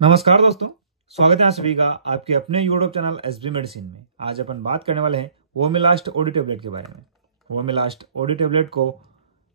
नमस्कार दोस्तों, स्वागत है आप सभी का आपके अपने यूट्यूब चैनल एसबी मेडिसिन में। आज अपन बात करने वाले हैं वोमिलास्ट ओडी टेबलेट के बारे में। वोमिलास्ट ओडी टेबलेट को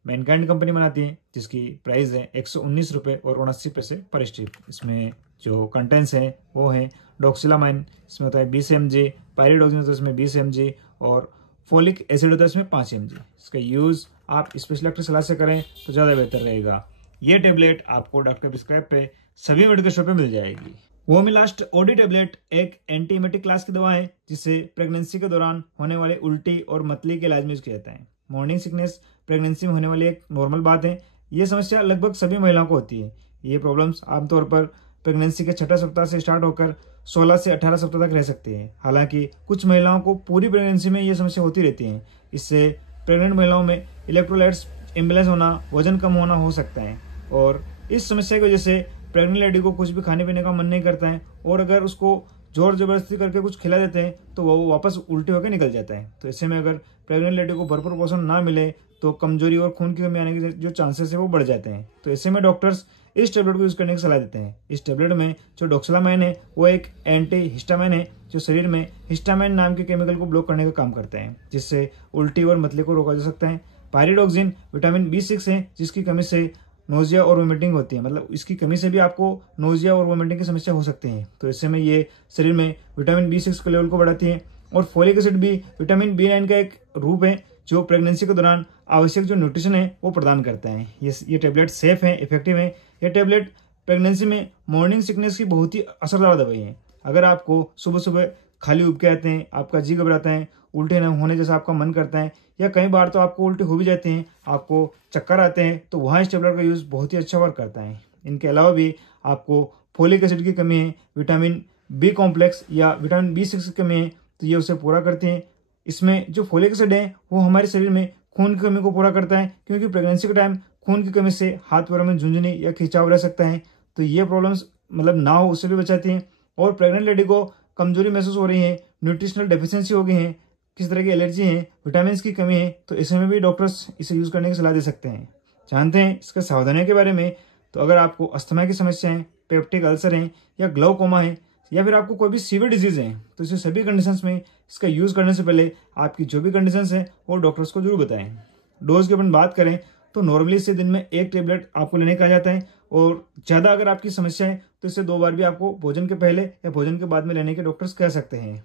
मैनकाइंड कंपनी बनाती है, जिसकी प्राइस है 119 रुपये और 79 पैसे पर स्ट्रिप। इसमें जो कंटेंट्स हैं वो हैं डॉक्सिलामाइन, इसमें होता है 20 mg, पायरिडोक्सिन होता है इसमें 20 mg और फोलिक एसिड होता है इसमें 5 mg। इसका यूज़ आप स्पेशल डॉक्टर सलाह से करें तो ज़्यादा बेहतर रहेगा। ये टेबलेट आपको डॉक्टर प्रिस्क्राइब पे सभी मेडिकल शॉप पे मिल जाएगी। वोमिलास्ट ओडी टेबलेट एक एंटीएमेटिक क्लास की दवा है, जिसे प्रेगनेंसी के दौरान होने वाले उल्टी और मतली के इलाज में यूज किया जाता है। मॉर्निंग सिकनेस प्रेगनेंसी में होने वाली एक नॉर्मल बात है। ये समस्या लगभग सभी महिलाओं को होती है। ये प्रॉब्लम्स आमतौर पर प्रेगनेंसी के 6 सप्ताह से स्टार्ट होकर 16 से 18 सप्ताह तक रह सकती है। हालांकि कुछ महिलाओं को पूरी प्रेगनेंसी में ये समस्या होती रहती है। इससे प्रेग्नेंट महिलाओं में इलेक्ट्रोलाइट्स इम्बेलेंस होना, वजन कम होना हो सकता है और इस समस्या की वजह से प्रेग्नेंट लेडी को कुछ भी खाने पीने का मन नहीं करता है और अगर उसको जोर जबरदस्ती करके कुछ खिला देते हैं तो वो वापस उल्टी होकर निकल जाता है। तो ऐसे में अगर प्रेग्नेंट लेडी को भरपूर पोषण ना मिले तो कमजोरी और खून की कमी आने के जो चांसेस है वो बढ़ जाते हैं। तो ऐसे में डॉक्टर्स इस टेबलेट को यूज करने की सलाह देते हैं। इस टेबलेट में जो डॉक्सिलामाइन है वो एक एंटी हिस्टामाइन है, जो शरीर में हिस्टामाइन नाम के केमिकल को ब्लॉक करने का काम करता है, जिससे उल्टी और मतली को रोका जा सकता है। पायरिडोक्सिन विटामिन B6 है, जिसकी कमी से नोजिया और वोमिटिंग होती है, मतलब इसकी कमी से भी आपको नोजिया और वोमिटिंग की समस्या हो सकती है। तो ऐसे में ये शरीर में विटामिन B6 के लेवल को बढ़ाती है। और फोलिक एसिड भी विटामिन B9 का एक रूप है, जो प्रेगनेंसी के दौरान आवश्यक जो न्यूट्रिशन है वो प्रदान करता है। ये टेबलेट सेफ है, इफेक्टिव है। ये टेबलेट प्रेगनेंसी में मॉर्निंग सिकनेस की बहुत ही असरदार दवाई है। अगर आपको सुबह सुबह खाली उबके आते हैं, आपका जी घबराता है, उल्टे न होने जैसा आपका मन करता है, या कई बार तो आपको उल्टी हो भी जाती हैं, आपको चक्कर आते हैं, तो वहाँ इस टेबलेट का यूज़ बहुत ही अच्छा वर्क करता है। इनके अलावा भी आपको फोलिक एसिड की कमी है, विटामिन B कॉम्प्लेक्स या विटामिन B6 की कमी है, तो ये उसे पूरा करते हैं। इसमें जो फोलिक एसिड है वो हमारे शरीर में खून की कमी को पूरा करता है, क्योंकि प्रेगनेंसी के टाइम खून की कमी से हाथ पैरों में झुंझुनी या खिंचाव रह सकता है। तो ये प्रॉब्लम्स मतलब ना हो उससे भी बचाती हैं। और प्रेग्नेंट लेडी को कमजोरी महसूस हो रही है, न्यूट्रिशनल डेफिशिएंसी हो गई है, किस तरह की एलर्जी है, विटामिन की कमी है, तो ऐसे में भी डॉक्टर्स इसे यूज करने की सलाह दे सकते हैं। जानते हैं इसके सावधानियों के बारे में? तो अगर आपको अस्थमा की समस्या है, पेप्टिक अल्सर है या ग्लाउकोमा है, या फिर आपको कोई भी सीवियर डिजीज है, तो इसे सभी कंडीशंस में इसका यूज करने से पहले आपकी जो भी कंडीशंस है वो डॉक्टर्स को जरूर बताएं। डोज की अपन बात करें तो नॉर्मली इसे दिन में 1 टेबलेट आपको लेने कहा जाता है, और ज़्यादा अगर आपकी समस्या है तो इसे 2 बार भी आपको भोजन के पहले या भोजन के बाद में लेने के डॉक्टर्स कह सकते हैं।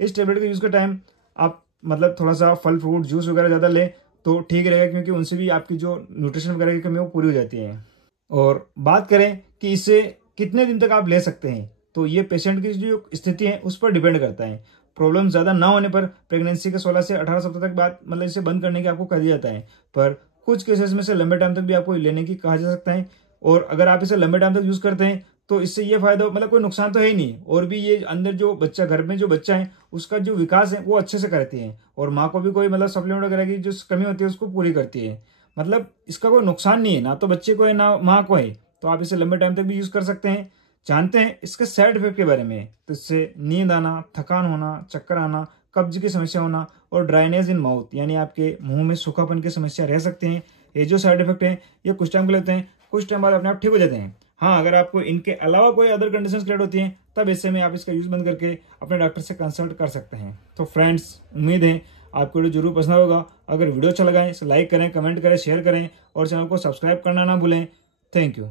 इस टेबलेट के यूज़ का टाइम आप मतलब थोड़ा सा फल फ्रूट जूस वगैरह ज़्यादा लें तो ठीक रहेगा, क्योंकि उनसे भी आपकी जो न्यूट्रिशन वगैरह की कमी है वो पूरी हो जाती है। और बात करें कि इसे कितने दिन तक आप ले सकते हैं, तो ये पेशेंट की जो स्थिति है उस पर डिपेंड करता है। प्रॉब्लम ज़्यादा ना होने पर प्रेगनेंसी के 16 से 18 सप्ताह तक बाद मतलब इसे बंद करने की आपको कहा जाता है, पर कुछ केसेस में से लंबे टाइम तक भी आपको लेने की कहा जा सकता है। और अगर आप इसे लंबे टाइम तक यूज़ करते हैं तो इससे ये फायदा मतलब कोई नुकसान तो है ही नहीं, और भी ये अंदर जो बच्चा घर में जो बच्चा है उसका जो विकास है वो अच्छे से करती है, और माँ को भी कोई मतलब सप्लीमेंट वगैरह की जो कमी होती है उसको पूरी करती है। मतलब इसका कोई नुकसान नहीं है, ना तो बच्चे को है ना माँ को है। तो आप इसे लंबे टाइम तक भी यूज कर सकते हैं। जानते हैं इसके साइड इफेक्ट के बारे में? तो इससे नींद आना, थकान होना, चक्कर आना, कब्ज की समस्या होना और ड्राइनेस इन माउथ, यानी आपके मुंह में सूखापन की समस्या रह सकती है। ये जो साइड इफेक्ट है ये कुछ टाइम के लेते हैं, कुछ टाइम बाद अपने आप ठीक हो जाते हैं। हाँ, अगर आपको इनके अलावा कोई अदर कंडीशंस क्रिएट होती हैं तब ऐसे में आप इसका यूज बंद करके अपने डॉक्टर से कंसल्ट कर सकते हैं। तो फ्रेंड्स, उम्मीद है आपको वीडियो जरूर पसंद होगा। अगर वीडियो अच्छा लगा है तो लाइक करें, कमेंट करें, शेयर करें और चैनल को सब्सक्राइब करना ना भूलें। Thank you.